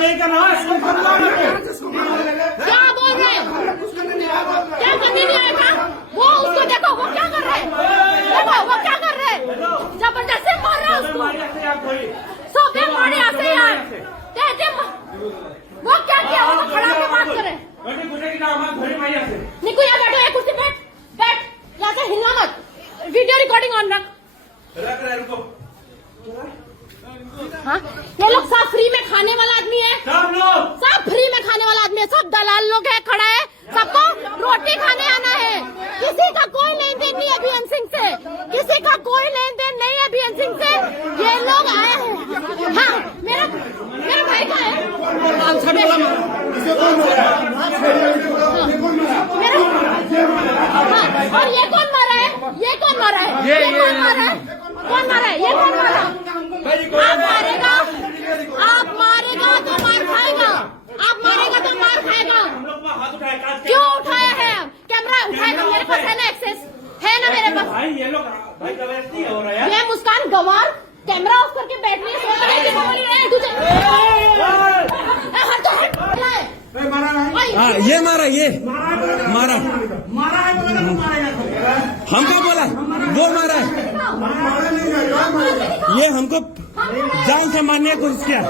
नहीं करना है। क्या बोल रहे हैं? क्या करने नहीं आया था? वो उसको देखो, वो क्या कर रहे हैं? देखो वो क्या कर रहे हैं? जबरदस्ती मार रहे हैं उसको। सोफे मारे ऐसे यार। वो क्या किया? वो खड़ा होकर बात करे। निकू यहाँ बैठो, एक कुर्सी बैठ, बैठ यहाँ से हिलना मत। वीडियो रिकॉर्डिंग ऑन रख। हाँ, ये लोग सब फ्री में खाने वाला आदमी है, सब फ्री में खाने वाला आदमी है, सब दलाल लोग है, खड़ा है, सबको रोटी खाने आना है। किसी का कोई लेन देन नहीं है बीएन सिंह से, किसी का कोई लेन देन नहीं है बीएन सिंह से। ये लोग आए हैं। हाँ, मेरा भाई का है। और ये कौन मारा है? ये कौन मारा है? ये कौन मारा है? कौन मारा है? ये कौन मारा? आप मारेगा, आप मारेगा तो मार खाएगा, आप मारेगा तो मार खाएगा। क्यों उठाया है? कैमरा उठाएगा, मेरे पास है ना एक्सेस, है ना मेरे पास। ये मुस्कान गंवार कैमरा ऑफ करके बैठ रही है, सोच रही है कि बोल रही है तुझे। हाँ, ये मारा, ये मारा, हमको बोला वो मारा है, ये हमको जान से मारने की कोशिश किया।